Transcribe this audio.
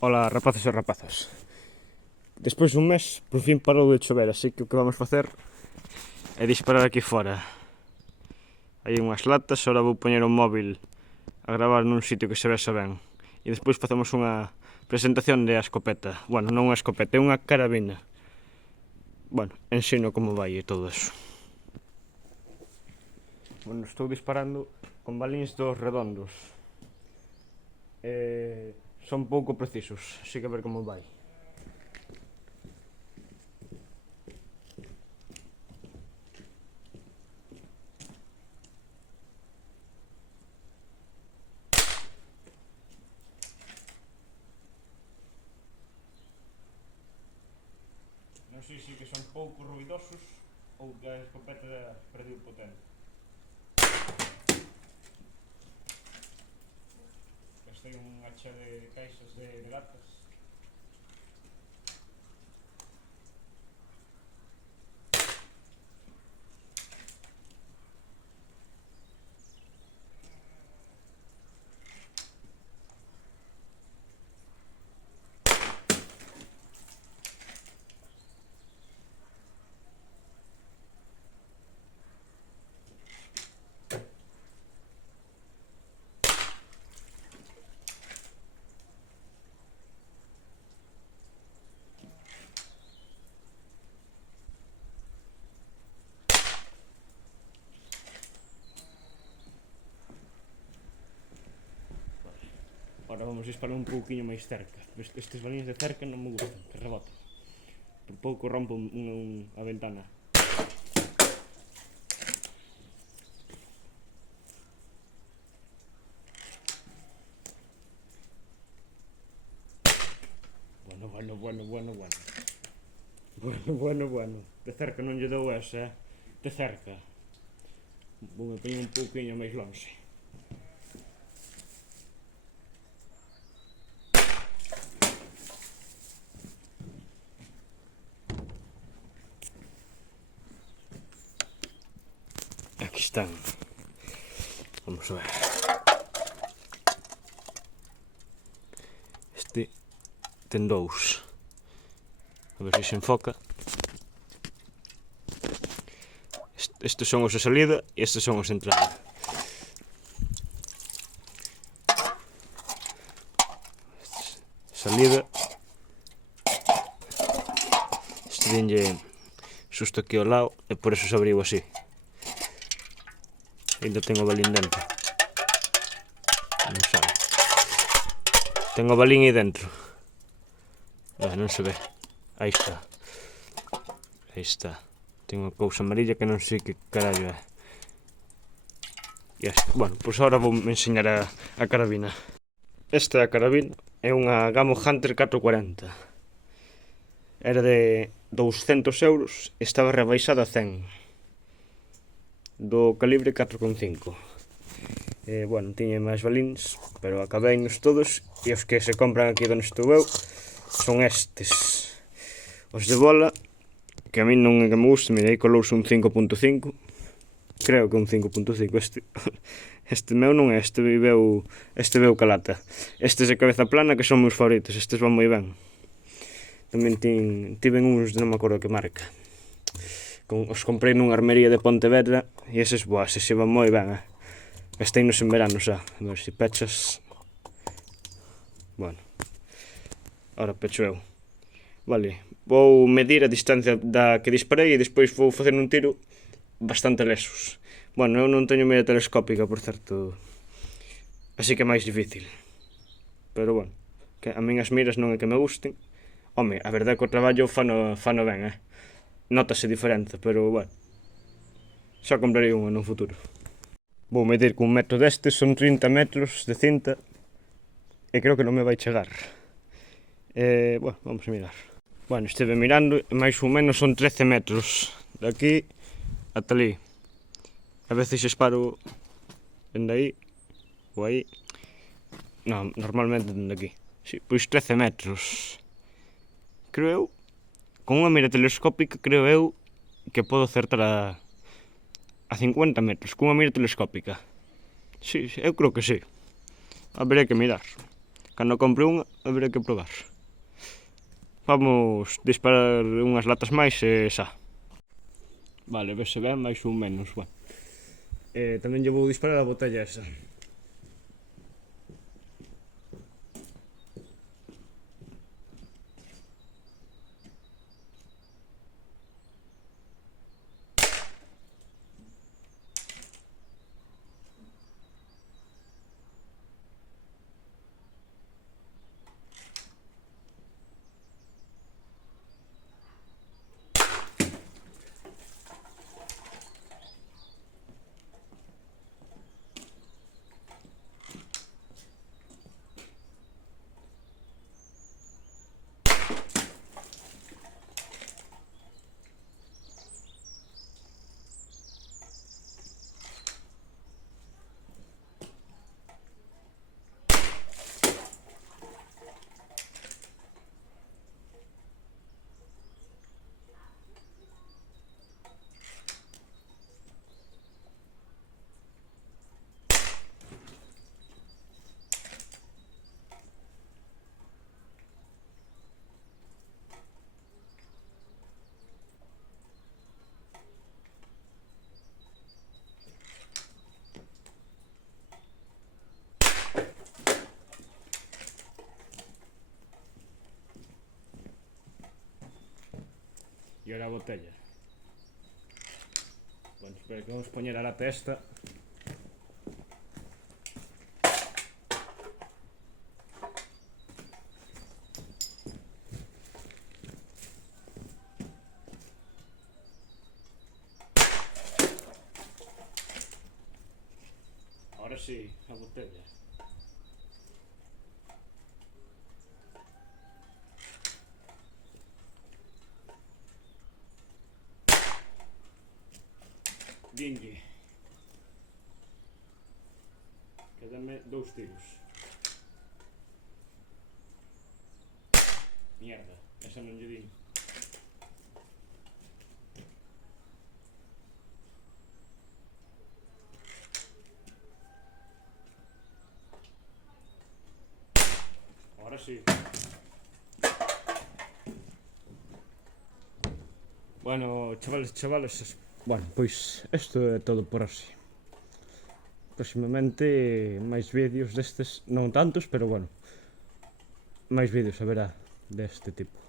Ola rapaces e rapazas. Despois dun mes, por fin parou de chover, así que o que vamos facer é disparar aquí fora. Hai unhas latas, ahora vou poñer o móvil a gravar nun sitio que se vexa ben. E despois facemos unha presentación de a escopeta. Bueno, non unha escopeta, é unha carabina. Bueno, ensino como vai e todo eso. Bueno, estou disparando con balíns dos redondos. Son pouco precisos, así que a ver como vai. Non sei se que son pouco ruidosos ou que a escopeta perdiu potencia. Gastei unha chea de caixas de latas. Ahora vamos disparar un pouquiño máis cerca. Estes balíns de cerca non me gustan, que rebotan. Por pouco rompo a ventana. Bueno. De cerca non lle dou esa, de cerca. Vou me poñer un pouquiño máis lonxe. Aquí están. Vamos a ver. Este ten dous. A ver se se enfoca. Estes son os de salida e estes son os de entrada. Salida. Este denlle susto aquí ao lado e por eso se abriu así. Ainda tengo o balín dentro. Non sabe. Tengo o balín aí dentro. Non se ve. Aí está. Aí está. Ten unha cousa amarilla que non sei que carallo é. E este. Bueno, pois agora vou me enseñar a carabina. Esta é a carabina. É unha Gamo Hunter 440. Era de 200 euros e estaba rebaixada a 100. Do calibre 4,5. Bueno, tiña máis balíns, pero acabeinos todos. E os que se compran aquí onde estou eu son estes. Os de bola, que a mí non é que me guste, mira, aí colouse un 5.5. Creo que un 5.5 este meu non é, este veu calata. Estes de cabeza plana que son meus favoritos, estes van moi ben. Tamén tiven uns de non me acordo que marca. Os comprei nunha armería de Pontevedra e eses boas, se van moi ben. Gasteinos en verano xa, a ver se pechas. Bueno, ahora pecho eu. Vale, vou medir a distancia da que disparei e despois vou facer un tiro bastante lesos. Bueno, eu non teño mira telescópica, por certo, así que é máis difícil. Pero bueno, que a min as miras non é que me gusten. Home, a verdade é que o traballo fano ben, notase diferente, pero bueno, xa comprarei unha no futuro. Vou medir con un metro destes, son 30 metros de cinta e creo que non me vai chegar. Bueno, vamos a mirar. Bueno, estive mirando e máis ou menos son 13 metros de aquí ata ali. A veces disparo dende aí ou aí. Non, normalmente dende aquí. Sí, pois 13 metros. Creo eu, con unha mira telescópica, creo eu que podo acertar a 50 metros, cunha mira telescópica. Sí, eu creo que sí. Haberé que mirar. Cando compre unha, haberá que probar. Vamos disparar unhas latas máis e xa. Vale, vese ben, máis ou menos, bueno. Tamén lle vou disparar a botella esa. E ahora a botella. Bueno, espero que vamos poñer a la testa. Ahora sí, a botella. Dinlle. Quédame 2 tiros. Mierda, esa non lle din. Ahora sí. Bueno, chavales, bueno, pois isto é todo por hoxe. Próximamente máis vídeos destes, non tantos, pero bueno, máis vídeos haberá deste tipo.